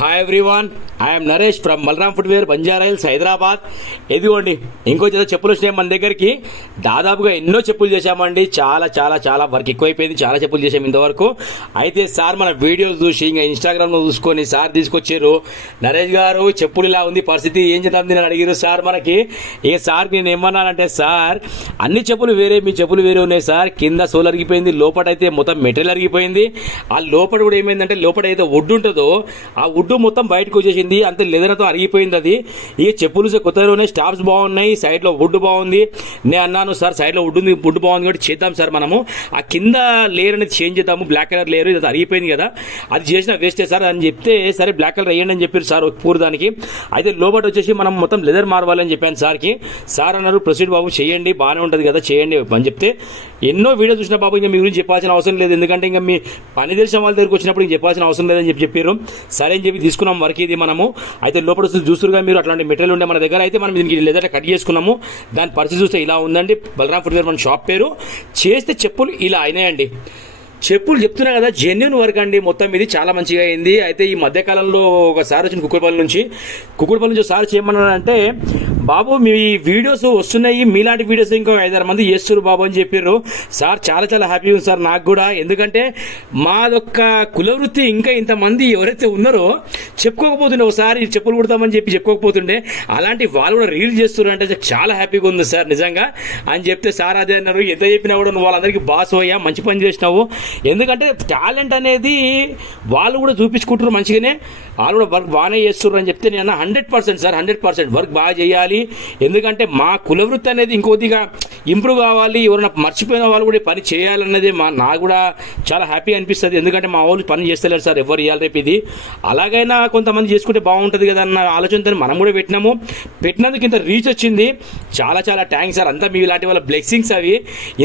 Hi everyone, I'm Naresh from Balaram footwear, Banjara Hills, Hyderabad. ఎదిగోండి ఇంకో చెప్పులు వచ్చినాయి మన దగ్గరికి. దాదాపుగా ఎన్నో చెప్పులు చేశామండి. చాలా చాలా చాలా వర్క్ ఎక్కువైపోయింది. చాలా చెప్పులు చేసాము ఇంతవరకు. అయితే సార్ మన వీడియోస్ చూసి ఇంకా ఇన్స్టాగ్రామ్ లో చూసుకొని సార్ తీసుకొచ్చారు. నరేష్ గారు చెప్పులు ఇలా ఉంది పరిస్థితి, ఏం చేద్దాం అని అడిగారు సార్ మనకి. ఇక సార్ నేను ఏమన్నానంటే, సార్ అన్ని చెప్పులు వేరే, మీ చెప్పులు వేరే ఉన్నాయి సార్. కింద సోల్ అరిగిపోయింది, లోపల అయితే మొత్తం మెటీరియల్ అరిగిపోయింది. ఆ లోపల కూడా ఏమైందంటే, లోపల అయితే వుడ్ ఉంటుందో ఆ వుడ్ మొత్తం బయటకు వచ్చేసింది. అంతే లెదర్తో అరిగిపోయింది అది. ఈ చెప్పులు కొత్తలోనే స్టాప్స్ బాగున్నాయి, సైడ్ లో వుడ్ బాగుంది. నేను అన్నాను, సార్ సైడ్ లో వుడ్ బాగుంది కాబట్టి చేద్దాం సార్, మనము ఆ కింద లేయర్ అనేది చేంజ్ చేద్దాము. బ్లాక్ కలర్ లేయర్ ఇది అరిగిపోయింది కదా, అది చేసిన వేస్టే సార్ అని చెప్తే, సరే బ్లాక్ కలర్ వేయండి అని చెప్పారు సార్ పూర్దానికి. అయితే లోపల వచ్చేసి మనం మొత్తం లెదర్ మారవాలని చెప్పాను సార్కి. సార్ అన్నారు, ప్రొసీడ్ బాబు చేయండి, బాగానే ఉంటుంది కదా చేయండి అని చెప్తే, ఎన్నో వీడియో చూసిన బాబు ఇంకా మీ గురించి చెప్పాల్సిన అవసరం లేదు, ఎందుకంటే ఇంకా మీ పని తెలిసిన వాళ్ళ దగ్గరికి వచ్చినప్పుడు ఇంకా చెప్పాల్సిన అవసరం లేదని చెప్పారు. సరే అని చెప్పి తీసుకున్నాం వర్క్ ఇది మనము. అయితే లోపల చూస్తురుగా మీరు, అట్లాంటి మెటీరియల్ ఉండే మన దగ్గర. అయితే మనం దీనికి లెదర్ కట్ చేసుకున్నాము. దాని పరిస్థితి చూస్తే ఇలా ఉందండి. బలరామ్ ఫుట్వేర్ మన షాప్ పేరు. చేస్తే చెప్పులు ఇలా అయినాయండి. చెప్పులు చెప్తున్నా కదా, జెన్యున్ వర్క్ అండి. మొత్తం ఇది చాలా మంచిగా అయింది. అయితే ఈ మధ్యకాలంలో ఒకసారి వచ్చిన కుక్కడపల్లి నుంచి సార్ చేయమన్నారంటే, బాబు మీ వీడియోస్ వస్తున్నాయి, మీలాంటి వీడియోస్ ఇంకో 5-6 మంది చేస్తున్నారు బాబు అని చెప్పారు సార్. చాలా చాలా హ్యాపీ ఉంది సార్ నాకు కూడా, ఎందుకంటే మాదొక్క కులవృత్తి ఇంకా ఇంతమంది ఎవరైతే ఉన్నారో చెప్పుకోకపోతుండే, ఒకసారి చెప్పులు కుడతామని చెప్పి చెప్పుకోకపోతుండే, అలాంటి వాళ్ళు కూడా రీల్ చేస్తున్నారు అంటే చాలా హ్యాపీగా ఉంది సార్ నిజంగా అని చెప్తే, సార్ అదే అన్నారు, ఎంత చెప్పినా కూడా నువ్వు వాళ్ళందరికీ బాస్ అయ్యా, మంచి పని చేసినావు. ఎందుకంటే టాలెంట్ అనేది వాళ్ళు కూడా చూపించుకుంటారు మంచిగానే, వాళ్ళు కూడా వర్క్ బాగానే చేస్తున్నారు అని చెప్తే, నేను 100% సార్ 100% వర్క్ బాగా చేయాలి. ఎందుకంటే మా కులవృత్తి అనేది ఇంకొద్దిగా ఇంప్రూవ్ కావాలి, ఎవరైనా మర్చిపోయిన వాళ్ళు కూడా పని చేయాలన్నది నాకు కూడా చాలా హ్యాపీ అనిపిస్తుంది. ఎందుకంటే మా వాళ్ళు పని చేస్తలేరు సార్, ఎవరు ఇవ్వాలి రేపు ఇది, అలాగైనా కొంతమంది చేసుకుంటే బాగుంటుంది కదా అన్న ఆలోచనతో మనం కూడా పెట్టినందుకు ఇంత రీచ్ వచ్చింది. చాలా చాలా థ్యాంక్స్ సార్. అంతా మీ ఇలాంటి వాళ్ళ బ్లెస్సింగ్స్ అవి.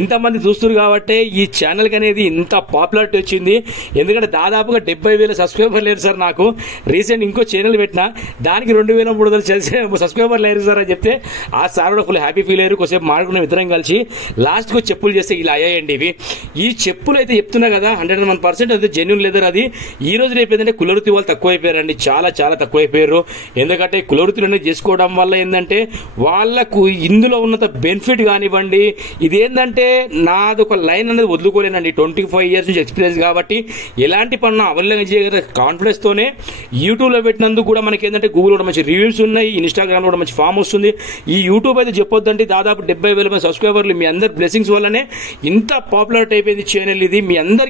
ఇంతమంది చూస్తున్నారు కాబట్టి ఈ ఛానల్కి అనేది ఇంత పాపులారిటీ వచ్చింది. ఎందుకంటే దాదాపుగా 70,000 సబ్స్క్రైబర్లు లేరు సార్ నాకు. రీసెంట్ ఇంకో ఛానల్ పెట్టినా, దానికి 2,300 సబ్స్క్రైబర్లు లేరు సార్ అని చెప్తే, ఆ సార్ కూడా ఫుల్ హ్యాపీ ఫీల్ అయ్యారు. కొద్దిసేపు మాట్లాడుకున్న ఇద్దరం కలిసి లాస్ట్కి చెప్పులు చేస్తే ఇలా అయ్యాయండి ఇవి. ఈ చెప్పులు అయితే చెప్తున్నా కదా 101% అది జెన్యున్ లెదర్. అది ఈ రోజు రేపు ఏంటంటే కులవృత్తి వాళ్ళు తక్కువైపోయారండి, చాలా చాలా తక్కువైపోయారు. ఎందుకంటే కులవృత్తులు అనేది చేసుకోవడం వల్ల ఏంటంటే వాళ్ళకు ఇందులో ఉన్నంత బెనిఫిట్ కానివ్వండి, ఇదేంటంటే నాది ఒక లైన్ అనేది వదులుకోలేనండి. 25 years నుంచి ఎక్స్పీరియన్స్ కాబట్టి ఎలాంటి పనులు అవైలబుల్ చేయగల కాన్ఫిడెన్స్ తోనే యూట్యూబ్ లో పెట్టినందుకు కూడా మనకి ఏంటంటే గూగుల్ కూడా మంచి రివ్యూస్ ఉన్నాయి, ఇన్స్టాగ్రామ్ లో కూడా మంచి ఫామ్ వస్తుంది. ఈ యూట్యూబ్ అయితే చెప్పొద్దండి, దాదాపు 70,000 సబ్స్క్రైబర్లు మీ అందరి బ్లెస్సింగ్స్ వల్లనే ఇంత పాపులారిటీ అయిపోయింది ఛానల్ ఇది. మీ అందరికి